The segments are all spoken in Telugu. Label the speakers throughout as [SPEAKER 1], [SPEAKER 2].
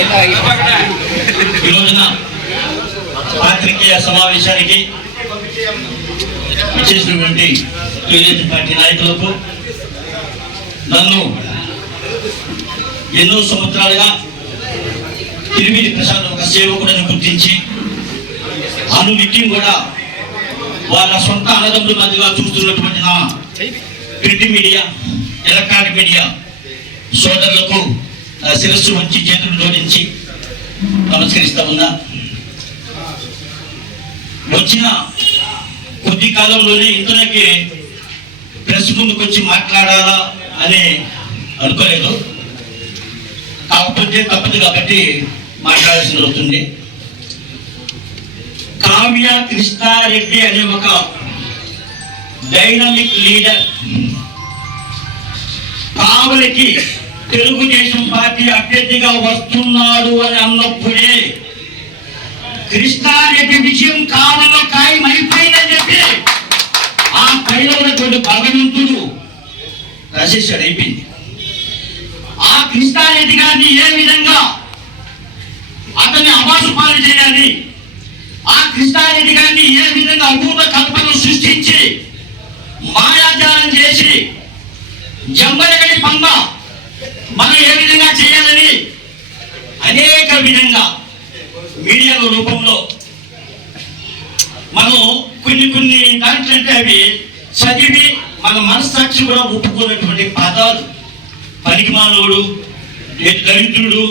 [SPEAKER 1] ఈ రోజున పాత్రికేయ సమావేశానికి ఇచ్చేసినటువంటి తెలుగుదేశం పార్టీ నాయకులకు నన్ను ఎన్నో సంవత్సరాలుగా తిరుమిది ప్రసాద్ ఒక సేవకుడని గుర్తించి అనునిత్యం కూడా వాళ్ళ సొంత అన్నదమ్ముల మధ్యగా చూస్తున్నటువంటి నా ప్రింట్ మీడియా ఎలక్ట్రానిక్ మీడియా సోదరులకు నా శిరస్సు ఉంచి చేతులు జోడించి నమస్కరిస్తా ఉన్నా. వచ్చిన కొద్ది కాలంలోనే ఇంతలోకి ప్రెస్ ముందుకు వచ్చి మాట్లాడాలా అని అనుకోలేదు. కాకపోతే తప్పదు కాబట్టి మాట్లాడాల్సి జరుగుతుంది కావ్య కృష్ణారెడ్డి అనే ఒక డైనమిక్ లీడర్ కావలికి తెలుగుదేశం పార్టీ అభ్యర్థిగా వస్తున్నాడు అని అన్నప్పుడే కృష్ణారెడ్డి విజయం కాలంలో ఖాయం అయిపోయిందని చెప్పి ఆ పైన ఉన్నటువంటి భగవంతుడు రసేశాడు అయిపోయింది ఆ కృష్ణారెడ్డి గారిని ఏ విధంగా అతన్ని అవాసు పాలు చేయాలి? ఆ కృష్ణారెడ్డి గారిని ఏ విధంగా అపూర్వ కల్పనలు సృష్టించి మాయాజాలం చేసి జంబరగడి పంద మనం ఏ విధంగా చేయాలని? అనేక విధంగా మీడియాల రూపంలో మనం కొన్ని కొన్ని దాంట్లో అంటే అవి చదివి మన మనస్సాక్షి కూడా ఒప్పుకున్నటువంటి పదాలు. పనికిమాలోడు దరిద్రుడు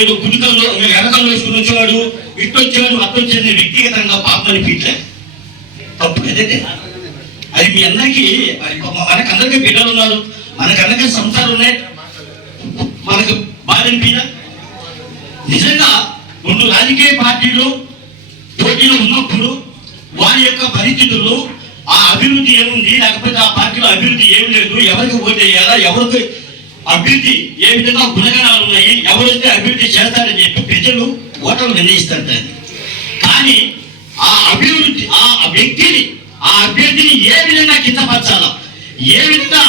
[SPEAKER 1] ఏదో గుడికల్లో ఎనకల్లో వేసుకుని వచ్చేవాడు ఇటు వచ్చేవాడు వ్యక్తిగతంగా పాపని పీట్లే తప్పు కదండి. అది మీ అందరికీ మనకందరికీ అందరికీ బిడ్డలు ఉన్నారు. మనకు అందరికీ సంసారాలు ఉన్నాయి. మనకు బాధ అనిపించదా నిజంగా రెండు రాజకీయ పార్టీలు పోటీలో ఉన్నప్పుడు వారి యొక్క పరిస్థితుల్లో ఆ అభివృద్ధి ఏముంది? లేకపోతే ఆ పార్టీలో అభివృద్ధి ఏమి లేదు? ఎవరికి ఓటు వేయాలా? ఎవరికి అభివృద్ధి ఏ విధంగా గుణగణాలు ఉన్నాయి? ఎవరైతే అభివృద్ధి చేస్తారని చెప్పి ప్రజలు ఓటర్లు నిర్ణయిస్తారు దాన్ని. కానీ ఆ అభివృద్ధి ఆ వ్యక్తిని ఆ అభ్యర్థిని ఏ విధంగా కిందపరచాలా ఏ విధంగా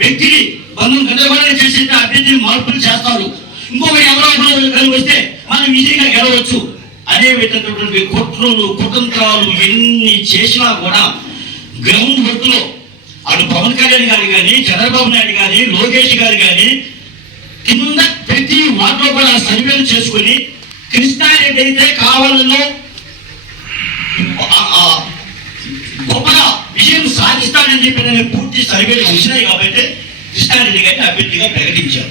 [SPEAKER 1] ఆ వ్యక్తిని బంధం గందరగోళం చేసి అభ్యర్థిని మార్పులు చేస్తారు. ఇంకొకటి ఎవరో ఒకరు వస్తే మనం ఈజీగా గెలవచ్చు. అనే విధమైనటువంటి కుట్రలు కుతంత్రాలు ఎన్ని చేసినా కూడా గ్రౌండ్ వర్క్లో అటు పవన్ కళ్యాణ్ గారు కానీ చంద్రబాబు నాయుడు కానీ లోకేష్ గారు కానీ కింద ప్రతి వాటిలో కూడా సర్వేలు చేసుకుని కృష్ణారెడ్డి అయితే కావాలలో ఆ- ఆ గొప్పగా విజయం సాధిస్తానని చెప్పిన పూర్తి సర్వేలు వచ్చినాయి కాబట్టి కృష్ణారెడ్డి గారిని అభ్యర్థిగా ప్రకటించారు.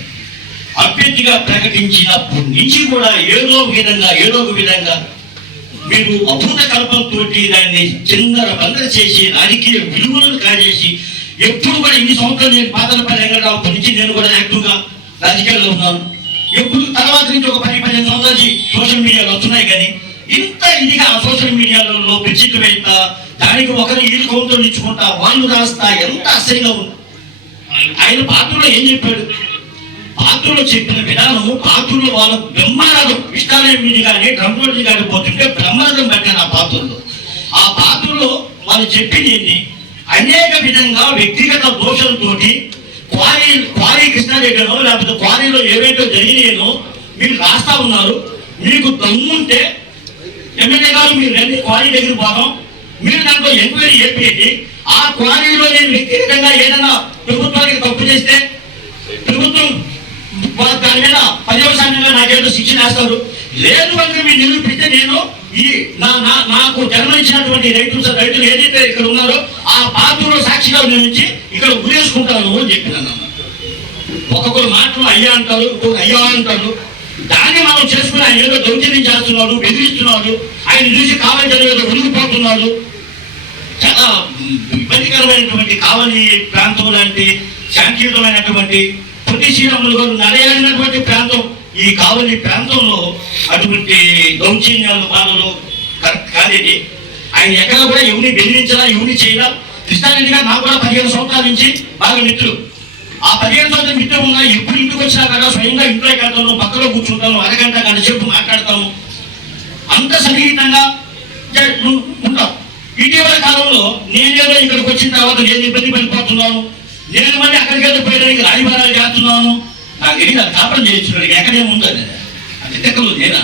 [SPEAKER 1] అభ్యర్థిగా ప్రకటించినప్పటి నుంచి కూడా ఏదో ఒక విధంగా ఏదో ఒక విధంగా మీరు అభూత కల్పంతో దాన్ని చిందర బందర చేసి రాజకీయ విలువలను కాజేసి ఎప్పుడు కూడా ఇన్ని సంవత్సరాలు నేను పాతలపల్లి వెంకటరావు నుంచి నేను కూడా యాక్టివ్గా రాజకీయాల్లో ఉన్నాను. ఎప్పుడు తర్వాత నుంచి ఒక పది పదిహేను సంవత్సరాలు సోషల్ మీడియాలో వస్తున్నాయి కానీ ఇదిగా సోషల్ మీడియాలలో పిచ్చిట్లు వేస్తా దానికి ఒకరు ఈ కౌంటర్లు ఇచ్చుకుంటా వాళ్ళు రాస్తా ఎంత అసహ్యంగా ఉంది. ఆయన పాత్రలో ఏం చెప్పాడు? పాత్రలో చెప్పిన విధానం పాత్రలో వాళ్ళ బ్రహ్మానందం విష్ణాలయం మీద కానీ డ్రమ్రోజీ కానీ పోతుంటే బ్రహ్మానందం పెట్టాను ఆ పాత్రలో. ఆ పాత్రలో వాళ్ళు చెప్పింది ఏంటి? అనేక విధంగా వ్యక్తిగత దోషాలతోటి క్వారీ క్వారీ కృష్ణారెడ్డినో లేకపోతే క్వారీలో ఏవైతే జరిగినాయనో మీరు రాస్తా ఉన్నారు. మీకు దమ్ముంటే ఎమ్మెల్యే గారు మీరు రండి క్వారీ దగ్గర పోదాం మీరు దాంట్లో ఎంక్వైరీ చేయండి ఆ క్వారీలో నేను వ్యక్తిగతంగా ఏదైనా ప్రభుత్వానికి తప్పు చేస్తే ప్రభుత్వం దాని మీద పర్యవసానంగా నాకేదో శిక్షణ వేస్తారు. లేదు కనుక మీరు నిరూపిస్తే నేను ఈ నా నాకు జన్మనిచ్చినటువంటి రైతులు రైతులు ఏదైతే ఇక్కడ ఉన్నారో ఆ పాత్రలో సాక్షిగా నుంచి ఇక్కడ ఉరేసుకుంటాను అని చెప్పినాను. ఒక్కొక్కరు మాటలు అయ్యా అంటారు ఇంకొకరు అయ్యా అంటారు. దాన్ని మనం చేసుకుని ఆయన ఏదో దౌర్జన్యం చేస్తున్నాడు బెదిరిస్తున్నాడు ఆయన చూసి కావాలి ఏదో ఉరిగిపోతున్నాడు చాలా ఇబ్బందికరమైనటువంటి కావలి ప్రాంతం లాంటి శాంతియుతమైనటువంటి పొట్టి శ్రీరాములు గారు నడయాడినటువంటి ప్రాంతం. ఈ కావలి ప్రాంతంలో అటువంటి దౌర్జన్యాలు బాధలు కరెక్ట్ కాదేది ఆయన ఎక్కడ కూడా ఎవరిని బెదిరించాలా ఎవరిని చేయాలా. కృష్ణారెడ్డి గారు నాకు కూడా పదిహేను సంవత్సరాల నుంచి బాగా మిత్రులు. ఆ పదిహేను సంవత్సరం మిత్రం ఉన్నా ఎప్పుడు ఇంటికి వచ్చినా కదా స్వయంగా ఇంట్లో వెళ్తాను పక్కలో కూర్చుంటాను అరగంట గంట చెప్పు మాట్లాడతాను అంత సన్నిహితంగా జ- ఉంటాం. ఇటీవల కాలంలో నేనేదో ఇక్కడికి వచ్చిన తర్వాత నేను ఇబ్బంది పడిపోతున్నాను. నేను మళ్ళీ అక్కడికి వెళ్ళి పోయడానికి రాయబారాలు చేస్తున్నాను నాకు తెలియదు తాపం చేయొచ్చు ఎక్కడేముందని అది తెక్కలు నేనా?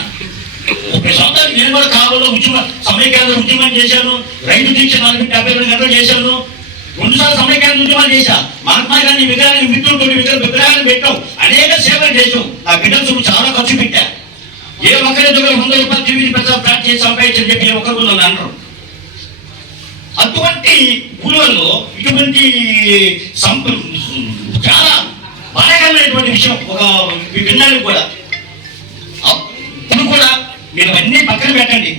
[SPEAKER 1] ముప్పై సంవత్సరాలు నేను కూడా కాలంలో ఉద్యమ సమైక్యాంధ్ర ఉద్యమం చేశాను. రైతు దీక్ష నాలుగు డెబ్బై రెండు గంటలు చేశాను. రెండు సార్లు సమైక్యాంధ్ర ఉద్యమాలు చేశా. మహాత్మా గాంధీ విగ్రహాన్ని మిత్రులతో విగ్రహం విగ్రహాన్ని పెట్టాం. అనేక సేవలు చేసాం నా బిడ్డలు చుట్టూ చాలా ఖర్చు పెట్టా. ఏ ఒక్కరి దగ్గర వంద రూపాయలు టీవీ పెద్ద ప్లాట్ చేసి సంపాదించని చెప్పి ఏ ఒక్కరు నన్ను అనరు. అటువంటి ఊళ్ళలో ఇటువంటి సంప చాలా బాధాకరమైనటువంటి విషయం ఒక విన్నాను కూడా. ఇప్పుడు కూడా మీరు అన్ని పక్కన పెట్టండి.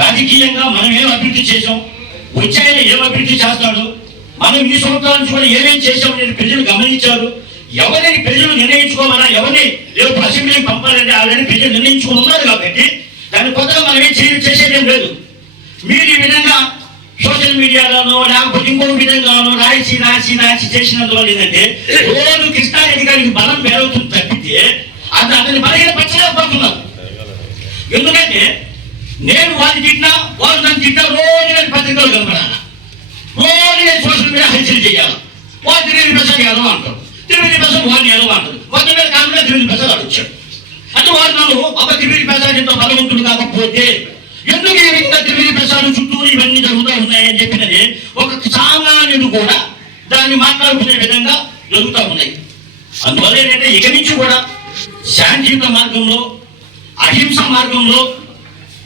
[SPEAKER 1] రాజకీయంగా మనం ఏం అభివృద్ధి చేసాం వచ్చాయని ఏం అభివృద్ధి చేస్తాడు? మనం ఈ సంవత్సరానికి నుంచి కూడా ఏమేం చేసాం నేను ప్రజలు గమనించారు. ఎవరిని ప్రజలు నిర్ణయించుకోవాలా ఎవరిని రేపు అసెంబ్లీకి పంపాలంటే ఆల్రెడీ ప్రజలు నిర్ణయించుకుని ఉన్నారు కాబట్టి దాని కొత్తగా మనం ఏం చేయ- చేసేదేం లేదు. మీరు ఈ విధంగా సోషల్ మీడియాలోనో లేకపోతే ఇంకో విధంగానో రాసి రాసి రాసి చేసినందువల్ల ఏంటంటే రోజు కృష్ణారెడ్డి గారికి బలం పెరుగుతుంది తప్పితే అది అతని బలహీన పచ్చలేకపోతున్నారు ఎందుకంటే నేను వారిని తిట్టినా వారు నన్ను తిట్టినా రోజు నేను పత్రికలు కనపడాలా? రోజు నేను సోషల్ మీడియా హెచ్చరిక చేయాలి. వారు తిరిగి పెసలు ఎలా అంటారు. తిరిగి పెసలు వారిని ఎలా అంటారు. మొత్తం మీద కాకుండా తిరిగి పెసలు అడిచాడు అంటే వాడు నన్ను అబ్బ తిరిగి ప్రసాద్ ఇంత బలవంతుడు కాకపోతే ఎందుకు ఈ విధంగా తిరిగి ప్రసాద్ చుట్టూ ఇవన్నీ జరుగుతూ ఉన్నాయని చెప్పినది ఒక సామాన్యుడు కూడా దాన్ని మాట్లాడుకునే విధంగా జరుగుతూ ఉన్నాయి. అందువల్ల ఏంటంటే ఇక నుంచి కూడా శాంతియుత మార్గంలో అహింస మార్గంలో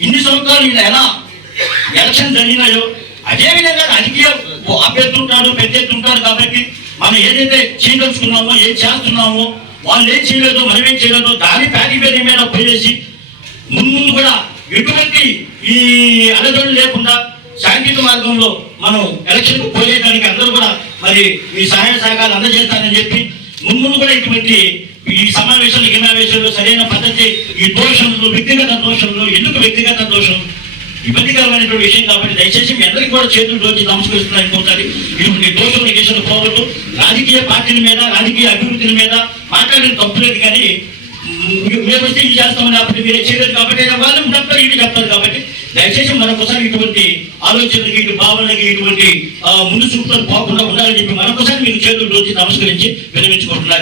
[SPEAKER 1] ఇన్ని సంవత్సరాలు ఇలా ఎలా ఎలక్షన్ జరిగినాయో అదే విధంగా రాజకీయ అభ్యర్థి ఉంటాడు పెద్ద ఉంటాడు కాబట్టి మనం ఏదైతే చేయదలుచుకున్నామో ఏం చేస్తున్నామో వాళ్ళు ఏం చేయలేదు మనం ఏం చేయలేదు దాని ప్యాటీ మీద పోయేసి ముందు కూడా ఎటువంటి ఈ అలజడులు లేకుండా సాంఘిక మార్గంలో మనం ఎలక్షన్కు పోయేదానికి అందరూ కూడా మరి మీ సహాయ సహకారాలు అందజేస్తానని చెప్పి ముందు ముందు కూడా ఇటువంటి ఈ సమావేశాలు సమావేశాలు సరైన పద్ధతి ఈ దోషంలో వ్యక్తిగత దోషంలో ఎందుకు వ్యక్తిగత దోషం ఇబ్బందికరమైనటువంటి విషయం కాబట్టి దయచేసి మీ అందరికీ కూడా చేతులు రోజు నమస్కరిస్తున్నాను ఇంకోసారి. ఇటువంటి దోషం కేసులు పోగొట్టు రాజకీయ పార్టీల మీద రాజకీయ అభివృద్ధుల మీద మాట్లాడడం తప్పులేదు కానీ మేము వస్తే ఇది చేస్తామని అప్పుడు మీరు చేయలేదు కాబట్టి వాళ్ళు చెప్తారు ఇది చెప్తారు కాబట్టి దయచేసి మరొకసారి ఇటువంటి ఆలోచనలకి ఇటు భావనలకి ఇటువంటి ముందు చూపుతారు పోకుండా ఉండాలని చెప్పి మరొకసారి మీరు చేతులు రోజు నమస్కరించి విరమించుకుంటున్నా